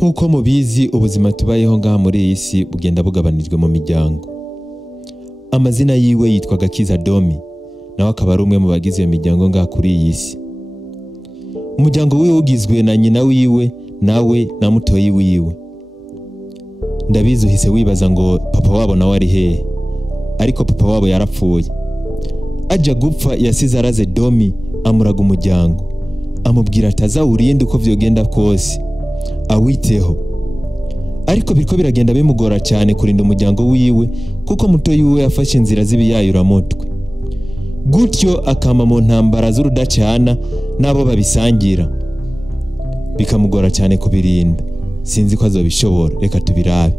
Nkuko mubizi ubuzima tubayeho ngaha muri iyi si bugenda bugabanijwe mu miryango. Amazina yiwe yitwa Gakiza Domi, nawe akaba ari umwe mu bagize iyo miryango ngaha kuri iyi si. Umuryango wiwe ugizwe na nyina wiwe, nawe na mutoyi wiwe. Ndabizi uhise wibaza ngo papa wabo nawe ari hehe, ariko papa wabo yarapfuye. Aja gupfa yasize araze Domi amuraga umuryango, amubwira atazawurinde uko vyogenda kose, awiteho. Ariko biriko biragenda bimugora cyane kurinda umuryango wiwe, kuko mutoyi wiwe yafashe inzira z'ibiyayura mutwe. Gutyo akama mu ntambara z'urudacana nabo babisangira, bikamugora cyane kubirinda. Sinzi ko azobishobora, reka tubirabe.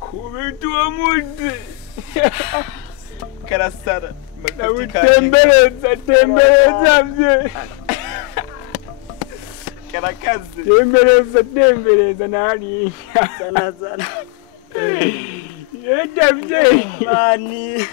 Kubitua muzi Karasara Tembereza mje Karakazi Tembereza nani Sana Yenda mje Mani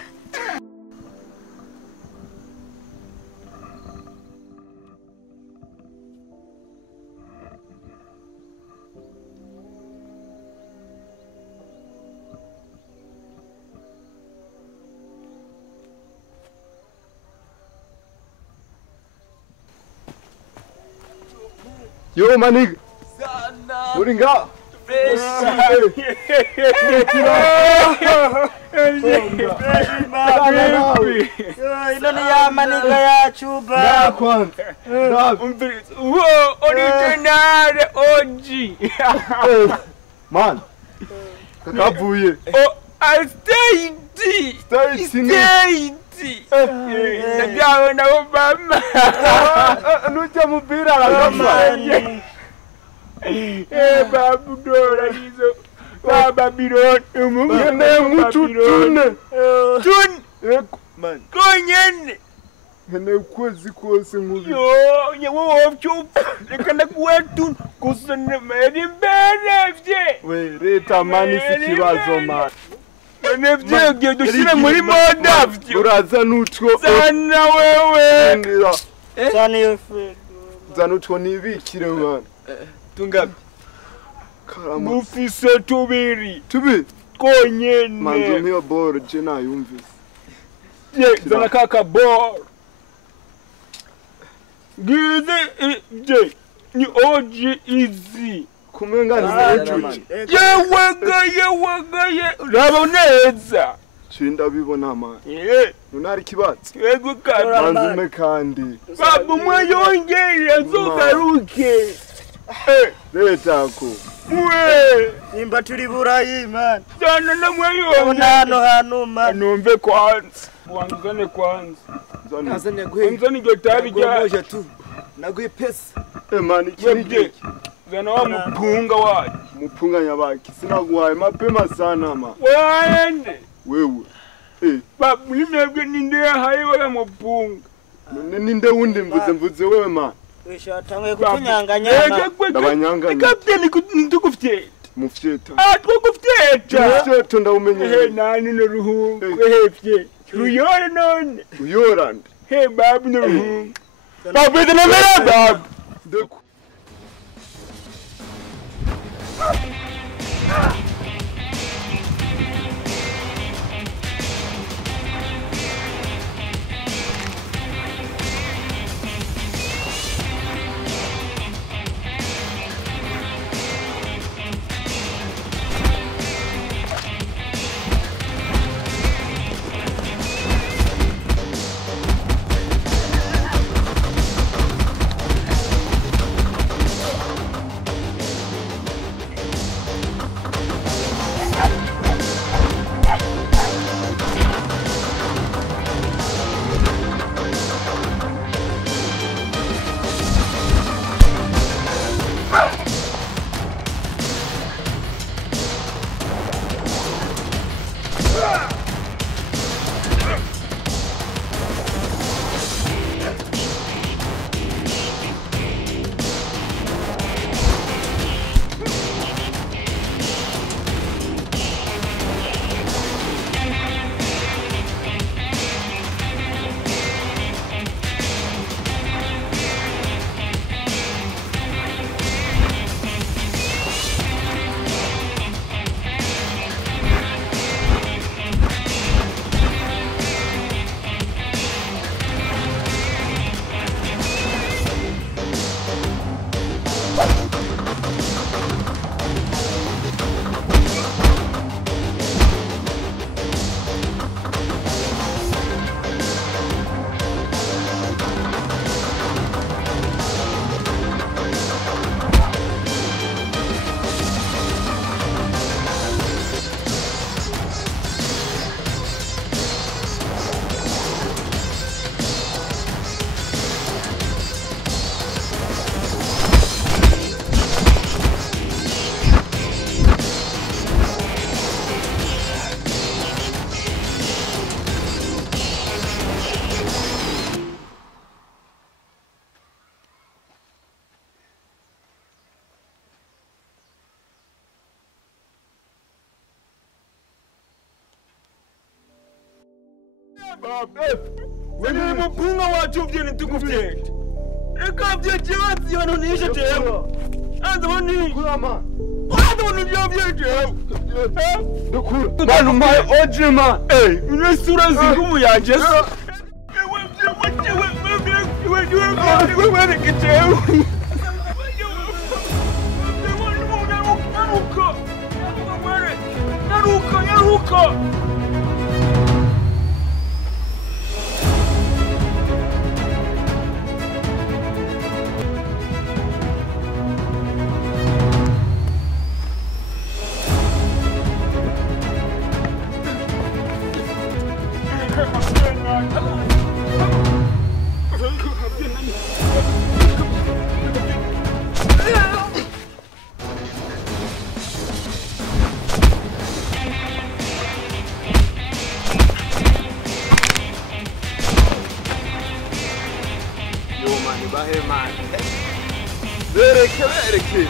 Yo manig, Sana uringa. Ino ni ya maniga ya chuba Original OG Man, kakavuye. Oh, I stay. Ndajawe na Obama. Nuja mubira la kama. Babu dora hizo. Baba Biron. Yene mtu tune. Man Konyene. Yene kwezi kose mubi. Yo, nyewo chup. Lekana kwetu kusana meri benefje. We, reta mani sikibazo man. Benefje gye dushire muri modafje. Uraza nutwo. Sana wewe. Sana yo friend Zanutwo nibikire man. Tungapi karama mufise tubiri tubi konyene manzo miyo boro je nayumvise je zana kaka bor gize je ni oji izi kumenga nimejuji yewe raba neza cinda bibona ma nunari kibatsi yego kana manzo me kandi babu mwe yongeye azogaruke leta ko mwe Imba turi burayi man. sana na mwe yongeye Hano man. numve kwanza wanzane kwanza Azane gwe. wanzane gitabi Moja rya tu. Naguye pesa. mani webye kirije zana wa mupunga waje mupunga nyabaki sinaguhaye mapema sana ma waende wewe babu nimebwe ninde yahaye wa mupunga ninde wundi mvuze wewe ma Wisha tangwe kutunyanganya. ndabanyanganya kapteni ndukufite mufyeta twakufite mufyeta ndawumenye nani no ruhungu hepye ruyore none uyorande babu no ruhungu babu ite namera babu ndeko wewe mupunga wacu byene tukufite reka byo cyatsi hano nishe tewe andoni kurama andoni byo byeje ndukura banu my ojima ine sura zigumu yanje Naruka Bereke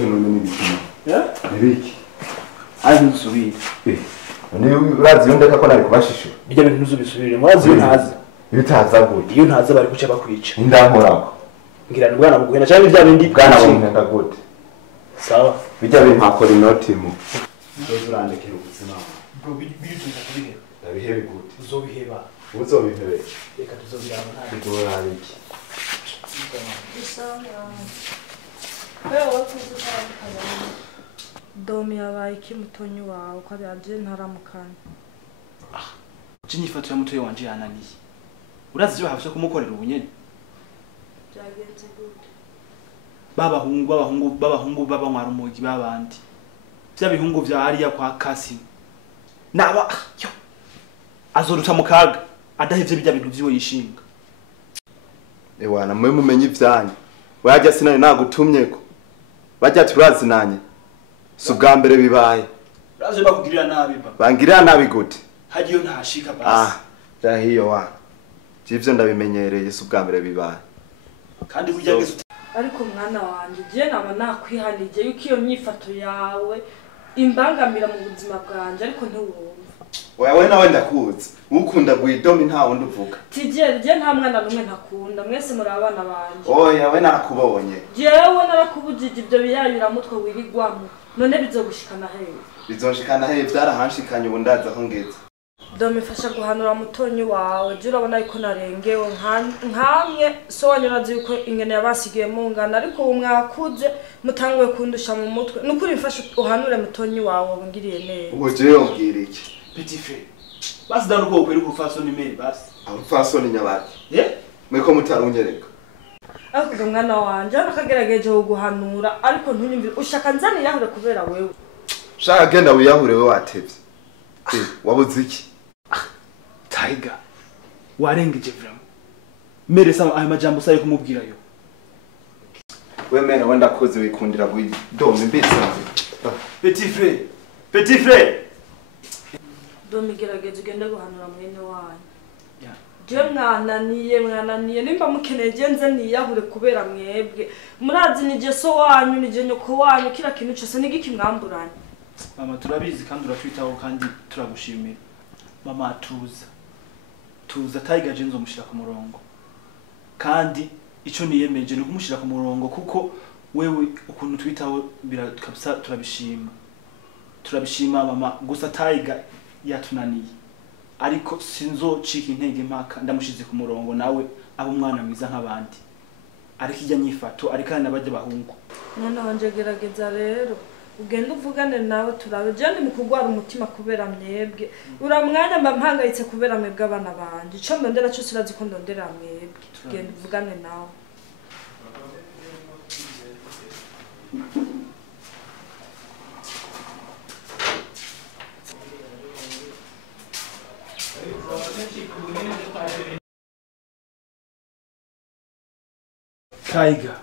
none n'ibikino. Nibiki? Azi nsubire. Ni urazi yondeka ko nari kubashishura. Bijya bintu ntuzubisubire. Mwazi ntazi. Ibitaza gute? Iyo ntazi bari kuca bakwica. Indankorako. Ngira ni bwana mugwena cyane bya bindi Bwana w'intenda gute? sawa. Bijya bimpakora inoti mu. Uzurandekera ubuzima. Bro birutuza kubiheba. Ndabihebe gute? Uzobiheba. Uzobihebe. Reka tuzobirana nta. Ndorari iki? Domi yabaye iki mutonyi wawe ko yaje ntaramukana. Jinyifato ya mutoye wanje yananiye. Urazi byo hafasha kumukorera ubunyene. Byagenze gute? Babahungu babanywa rumogi babandi. Bya bihungu vya hariya kwa kasi. Naba yo. Azoruta mukaga adahevye bijya bintu vyiwe yishinga. Ewana mwe mumenye ivyanyu. Wajya sinari nagutumyeko. Bajya turazinanye. Subwa mbere bibaye. Uraje bakugirira nabi ba. Bangirira nabi gute? Hagiyo ntashika basi. Dahiyo wa. Jivyo ndabimenyereye subwa mbere bibaye. Kandi bujyage Ariko mwana wanje je nama nakwihanije yuko iyo myifato yawe imbangamira mu buzima bwanje ariko ntiwumva. Wewe nawe ndakuzi. Ukunda guidomi nta wundi uvuga. Tijere je nta mwana numwe ntakunda mwese muri abana banje. Oya we narakubonye. Jewe narakubujije ibyo biyayura mutwe wirigwamo. None bizogushikana hehe? Bizoshikana hehe byarahanshikanye ubu ndaza aho ngeze. Domi fasha guhanura mutonyi wawe je urabona yuko narengewe nkamwe so wanyurazi yuko ingene yabasigiye mungana ariko ubu mwakuze mutanguye kundusha mu mutwe nukuri mfasha uhanure mutonyi wawe ngiriye neza. Uwo je yobwira iki? Petit frère. Basi dano ko kweri kufaso ni meri basi. Abafaso ni nyabaki. Mweko mutarunyereka. Ariko mwana wanje nakagerageje guhanura ariko ntunyumvire ushaka nzani yahure kubera wewe. Shaka genda wiyahure we watevye. Wabuze iki? Tiger. Warengeje vraiment. Mere sama ayo majambo saye kumubwira yo. Wemera wenda koze wikundira guidomi mbitsa. Petit frère. Petit frère. Domi gerageze ugende guhanura mwene wanyu. Je mwananiye nimba mukeneje nze niyahure kubera mwebwe. Murazi nije so wanyu nije nyoko wanyu kila kintu cyose nigiki mwamburanye. Mama turabizi kandi uratwitaho kandi turagushimira. Mama tuza Tiger je nzomushira ku murongo. Kandi ico niyemeje ni kumushira ku murongo kuko wewe ukuntu twitaho birakabisa turabishima. Turabishima mama gusa Tiger yatunaniye. Ariko sinzocika intege mpaka ndamushize ku murongo nawe abo mwana mwiza nk'abandi. Ariko ijya nyifato ariko nabajye bahungu. None wanje gerageza rero ugenda uvugane nawe turabe je ndi mukugwara umutima kubera mwebwe. Uramwanya mba mpangayitse kubera mwebwe abana banje. Ico ndondera cyo sirazi ko ndondera mwebwe. Genda uvugane nawe. Tiger.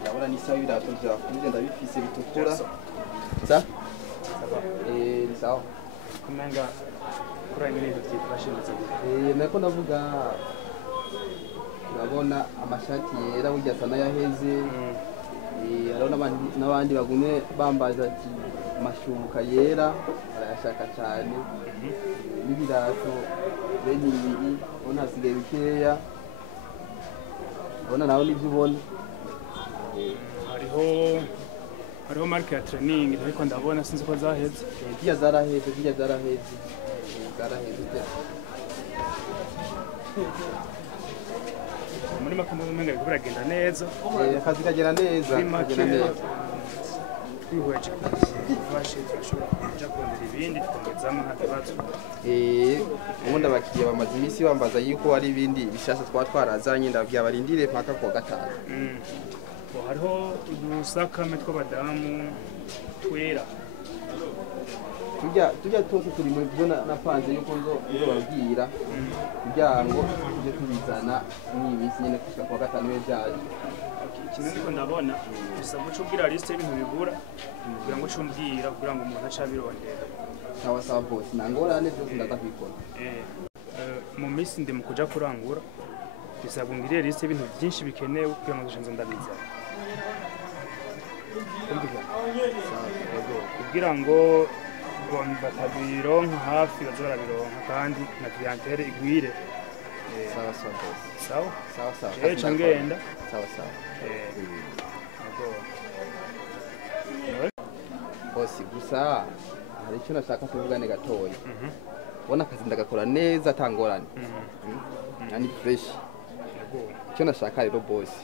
ndabona ni sawa ibirato vyawe nje ndabifise bitukura sa ni sawa kumenga kuri ibi bintu byifashije nako ndavuga urabona amashati yera burya asa n'ayaheze hariho n'abandi bagumye bambaza ati amashuka yera barayashaka cyane n'ibirato bene ibi ubona hasigaye bikeya ubona nawe nibyo ubona hariho marike ya training ariko ndabona sinzi ko zaheze zirya zaraheze muri makumyabiri umenga biriko biragenda neza akazi kagenda neza twihweje fashe turashobora kuja kurondera ibindi tukongezamo nta kibazo ubundi abakiriya bamaze iminsi bambaza yuko hari ibindi bishasha twarazanye ndababwira barindire mpaka kuwa gatanu hariho udusakame tw'abadamu twera tujya twose turi muri byo napanze yuko nzobabwira kugira ngo tujye tubizana n'iminsi nyine gushika kuwa gatanu w'ebyari kimwe niko ndabona gusa guca ubwira liste y'ibintu bigura kugira ngo ucumbwira kugira ngo umuntu aca abirondera sawa bose nangorane byose ndaza kubikora mu minsi ndi mu kuja kurangura bisabwa ngiriye liste y'ibintu byinshi bikenewe kugira ngo dushinze ndabizana kugira ngo batabironka hafi baze barabironka kandi na clientele igwire sawa eca ngenda bose gusa hari icyo nashaka tuvugane gatoya ubona akazi ndagakora neza atangorane ni fresh icyo nashaka rero bosi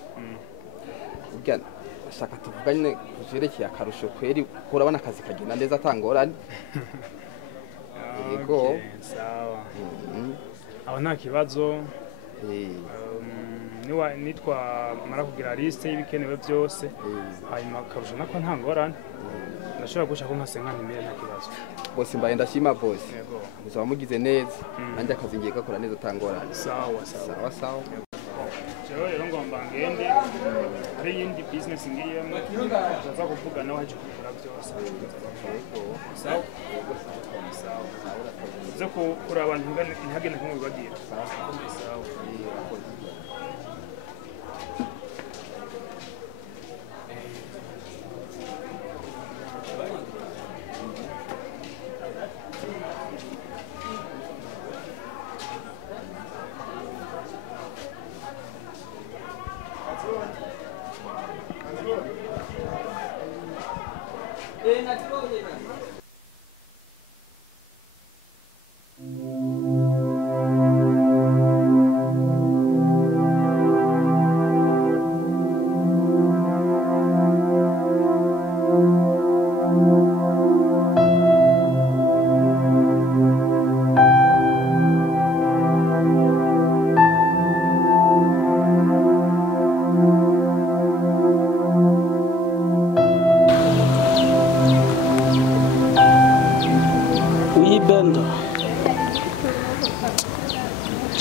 burya nashaka tuvugane kujerekeye akarusho kweri ko urabona akazi kagenda neza atangorane yego sawa aho nta kibazo nitwa mara kugira liste y'ibikenewe byose hanyuma akarusho nako nta ngorane ndashobora gushaka nka 50,000 nta kibazo bose mbaye ndashima bose muzaba mugize neza nanjye akazi ngiye gakora neza atangorane sawa Jero rero ngomba ngende hari yindi business ngiyemo ndaza kuvuga nawe haje kugura byose sawa zo kuri abantu ntihagenda kumwe bagira sawa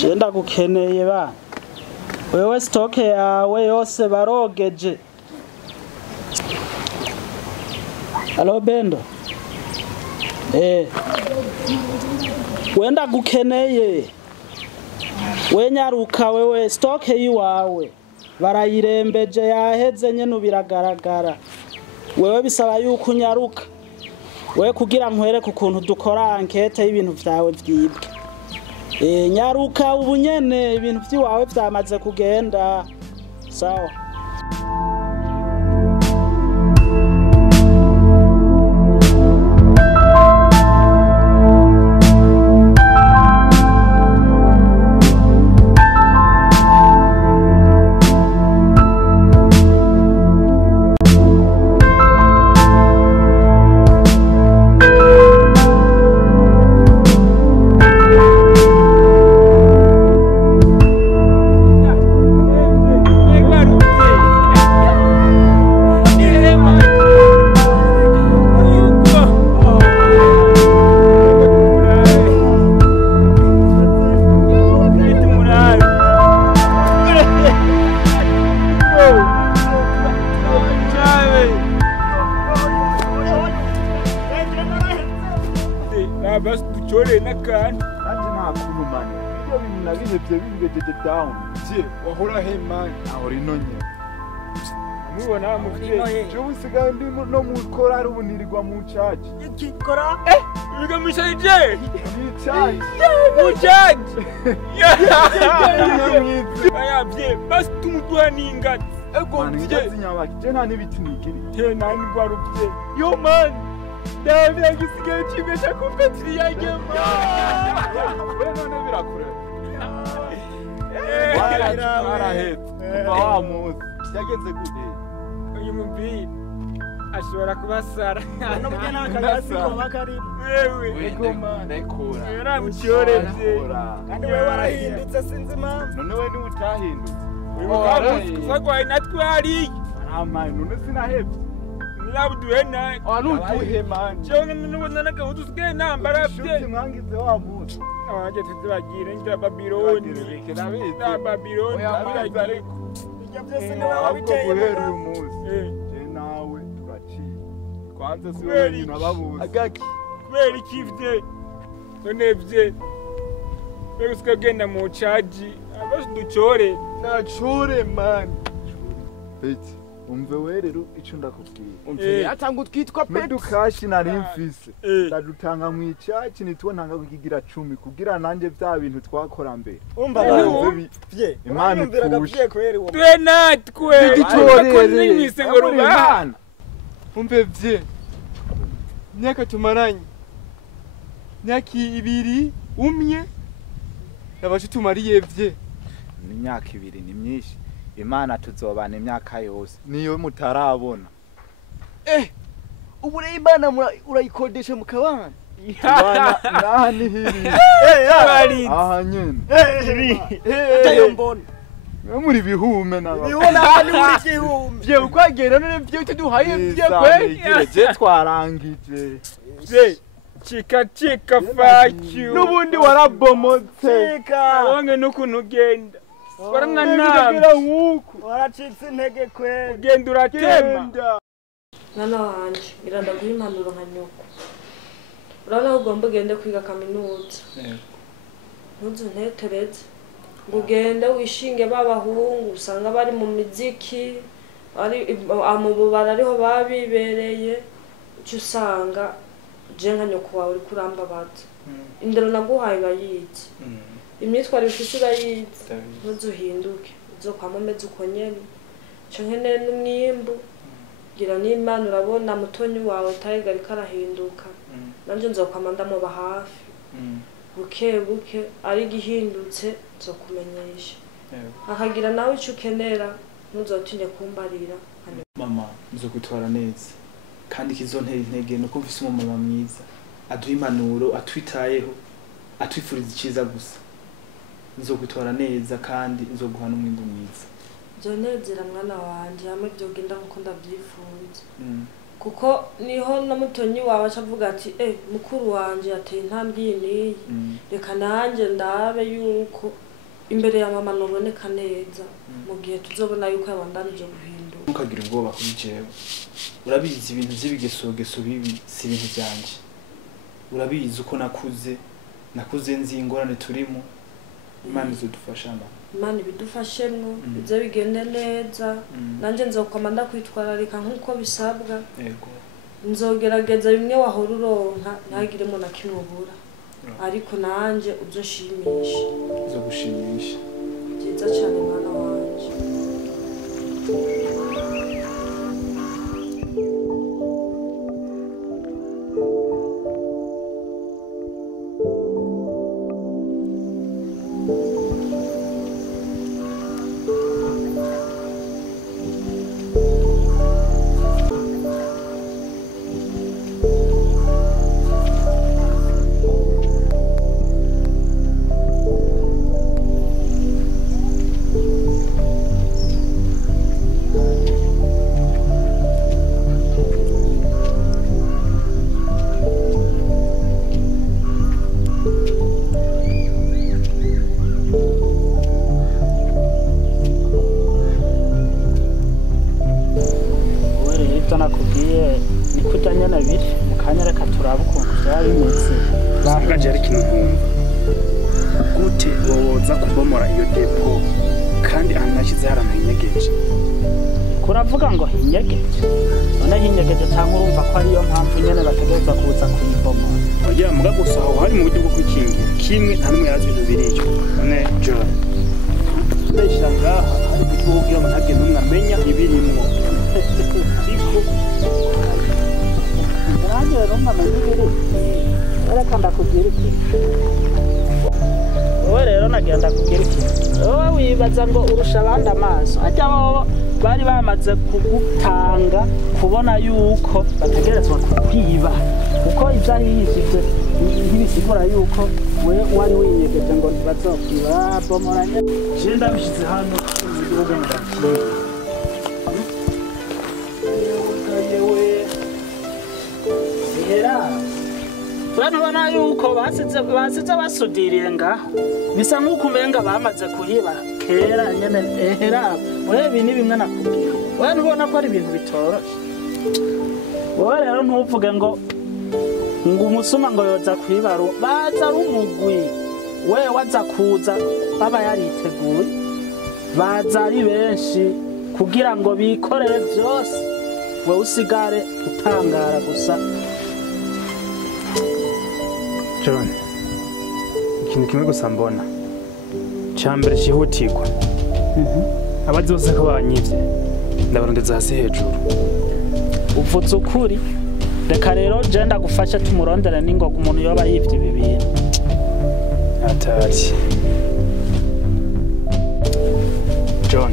Jenda gukeneye ba wewe stock yawe yose barogeje. Hello Bendo. Wenda gukeneye. We nyaruka wewe stock yiwawe barayirembeje yaheze nyene biragaragara. Wewe bisaba yuko unyaruka. We kugira nkwereke ukuntu dukora enquete y'ibintu vyawe vyibwe. Nyaruka ubu nyene ibintu vyiwawe vyamaze kugenda. Sawa. basi ducore n'akantu Nanjye nta kuntu mani. Ibyo bintu nabihebye bimbejeje down. Je, wahora he mani? Ahora ino nyene. mubona muvyeyi Je usigaye ndi no mu korari ubunirirwa mu church. ikikora bigamishije Ni church. mujaji ayabye basi tumuduha n'ingazi ego Mani mvye ngazi nyabaki. Je nta n'ibiti nigiri. te nani gwaruvye yo man Davya gisigaye cimesha kumpetiri yake Wewe none birakure. Warahetse. Kuva wa muzi. Yagenze gute? uyu mubiri ashobora kubasara no mugena akagasi koma kari wewe Ego man. Ndakora. yaramucyorevye kandi wewe warahindutse sinzi impamvu None we ni utahindutse. uyu mugabo twagwaye natwe hariya Amai none sinahebye. nirabuduhe naye Warutuhe man. jewe nubona n'agahudu usigaye nambara Shuti vye mwangize wa muzi. abanje tuzibagire ngira babiloni na babiloni ariko ibyo byose niwe ahubwo wabiteye guhera uyu munsi je nawe turaciye kwanza si wowe nyina babuze agaki kubera iki vye none vye mbega usigaye ugenda mu caji abasi ducore nacure mani beti umve we rero ico ndakubwira atanga utwitwa medukashi nari mfise Eh. ndadutanga mu icaci nitwo ntanga kukigira 10 kugira nanje vya bintu twakora mbere umva bye Imana uranyumviraga ipfusha. bye kweri wo twe natwe nimwise ngo rubaha umve vye myaka tumaranye myaka ibiri umye abacu tumariye vye ni imyaka ibiri ni myinshi Imana tuzobana imyaka yose niyo mutarabona ubu rero imana urayikodesha mu kabana naha ni hiri aha nyene atayo mbona mwe muri bihume n'aba bibona hali muri gihumbi vye ukwagera none vye tuduhaye vye kwe je twarangije vye cika fakyu n'ubundi warabomotse tika wange n'ukuntu ugenda bigira warananamye nk'uku waracitse intege kweri ugenda uratema mwana wanje ngira ndaguha impanuro nka nyoko urabona ko ugomba ugende kwiga kaminuza ntuzuntetereze ngo ugende wishinge b'abahungu usanga bari mu miziki mu bubara ariho babibereye icyo usanga je nka nyoko wawe uriko urambabaza indero naguhaye bayizi imyitwarire ufise urayizi ntuzuhinduke uzokwama umeze uko nyene co nkeneye n'umwimbu gira n'Imana urabona mutonyi wawe Tiger ariko arahinduka nanje nzokwama ndamuba hafi buke buke ari gihindutse nzokumenyesha akagira nawe ico ukenera ntuzotinye kumbarira mama nzogutwara neza kandi kizontera intege nuko mfise umumama mwiza aduha impanuro atwitayeho atwifuriza iciza gusa nzogutwara neza kandi nzoguha n'umwimbu mwiza byonezera mwana wanje hamwe byogenda nkuko ndavyifuza kuko niho na mutonyi wawe acavuga ati mukuru wanje yateye intambwe iyi reka nanje ndabe yuko imbere ya mama noboneka neza mu gihe tuzobona yuko yabandanije guhinduka ntukagira ubwoba kuri jewe urabizi ibintu vy'ibigesogeso bibi si ibintu vyanje urabizi uko nakuze nzi ingorane turimo Imana izodufasha Imana ibidufashemwo bize bigende neza nanje nzokwama ndakwitwararika nkuko bisabwa yego nzogerageza bimwe wahora uronka ntagiremo na kimwe ubura ariko nanje uzoshimisha nzogushimisha byiza cyane mwana wanje ivyo nakubwiye ni kurya nyene biri mu kanya reka turabe ukuntu vyaba bimeze Singaje ari kintu ntumva gute woza kubomora iyo depo kandi anashize harantu hinyegeje kuravuga ngo hinyegeje none hinyegeje cyangwa urumva ko ariyo mpamvu nyene bategereza kuza kuyibomora oya muga gusa aho hari mu buryo bwo kwikingira kimwe nta numwe yazi ibintu biriyo none John ndashira ngaha hari uburyo bwo kugira ngo ntagire n'umwe amenya ibirimwo ariko Nagera rumwe amenya ibiri reka ndakubwira iki wowe rero nagenda kubwira iki wowe wibaza ngo urusha abandi amaso ajya bobo bari bamaze kugutanga kubona yuko bategerezwa kukwiba kuko ivyahishije ntibisigura yuko we wari winyegeje ngo ntibazokwiba bomoranye je ndabishize hano mu gihugu ndakiye Urabona yuko basize basudiriye ngaho bisa nk'uko umenga bamaze kuhiba kera nyene ehera wewe ibi ni bimwe nakubwira wewe ntubona ko ari ibintu bitoroshe wowe rero ntuvuge ngo umusuma ngo yoza kwibaru baza ari umugwi wewe waza kuza baba yariteguye baza ari benshi kugira ngo bikorere byose wewe usigare utangara gusa John, ikintu kimwe gusa mbona cyambere cyihutirwa abazi bose ko banyivye ndabarondeza hasi hejuru uvuze ukuri reka rero je ndagufasha tumurondera n'ingoga umuntu yoba yivye ibi bintu atari John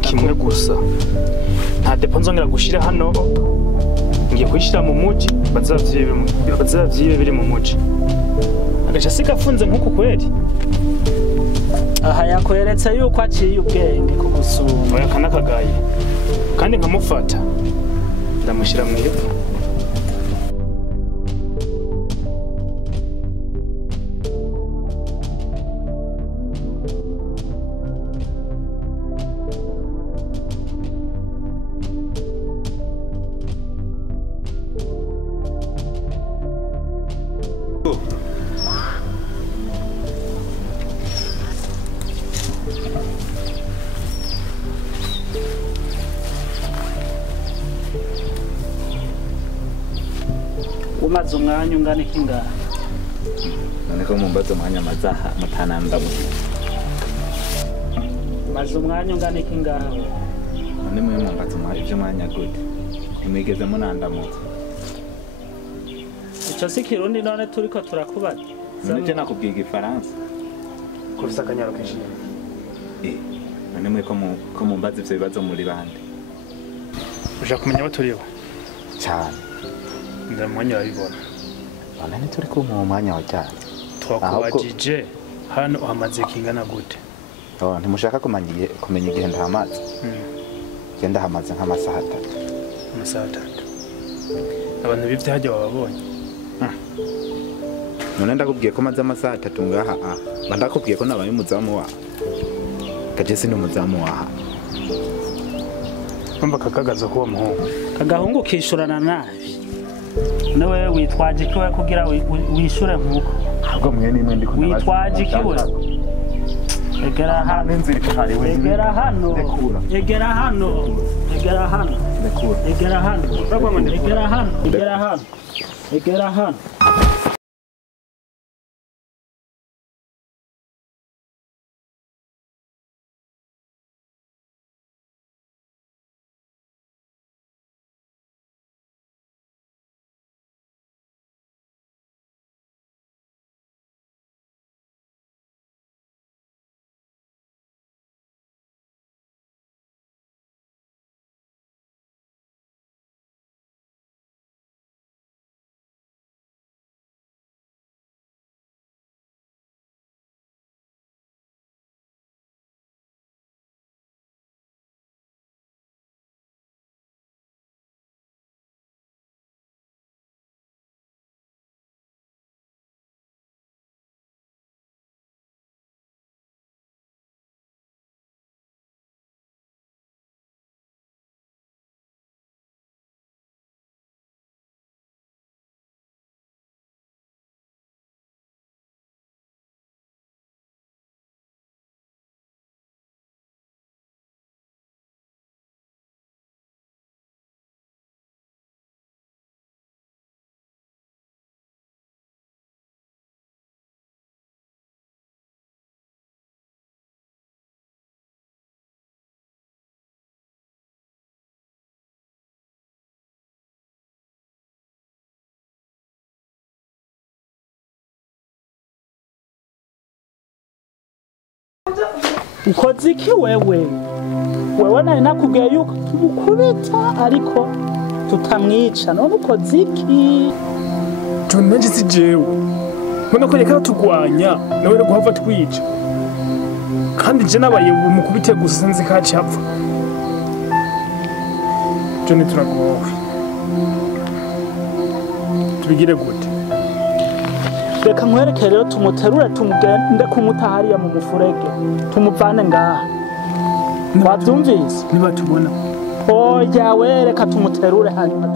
kimwe gusa nta depo nzongera gushira hano ngiye kuyishira mu muji bazavyibe biri mu muji agaca sigafunze nk'uku kweri aha yakweretse yuko aciye ubwenge ku gusuma oya kanakagaye kandi nkamufata ndamushira mu ivu umaze umwanya ungana iki ngaha none ko mumbaza umwanya mazaha mutananda umaze umwanya ungana iki ngaha none mwe mumbaza umwanya gute ntimwigeze munandamutse icyo si kirundi none turiko turakubaza none je nakubwiye igifaransa kufisa akanyaro kenshi none mwe ko mumbaza ivyo bibazo muri bande ushaka kumenya abo turiho cyane ndamwanya wabibona none ntituri kumwe mu mwanya wa cyane twakubajije hano uhamaze kingana gute ntimushaka kumenya igihe ndahamaze genda hamaze nk'amasaha 3 amasaha 3 abantu b'ivyahajya bababonye none ndakubwiye ko maze amasaha 3 ngaha ndakubwiye ko nabaye umuzamu wa gaje sino umuzamu waha umva kakagaza kuba muhungu kagahungu kishurana nabi nawe witwaje kiwe kugira wishure nkuko ahubwo mwe nimwe ndi kunabaza witwaje kiwe egera hano egera hano egera hano egera hano egera hano egera hano egera hano egera hano ukoze iki wewe nari nakubwiye yuko tumukubita ariko tutamwica none ukoze iki John nanje si jewe mbona ko reka tugwanya nawe rero guhava twica kandi je nabaye umukubite gusa sinzi ko acapfa John turagowe tubigire gute reka nkwereke rero tumuterure tumugende kumuta hariya mu mufurege tumuvane ngaha wabyumvise nibatubona oya we reka tumuterure hanyuma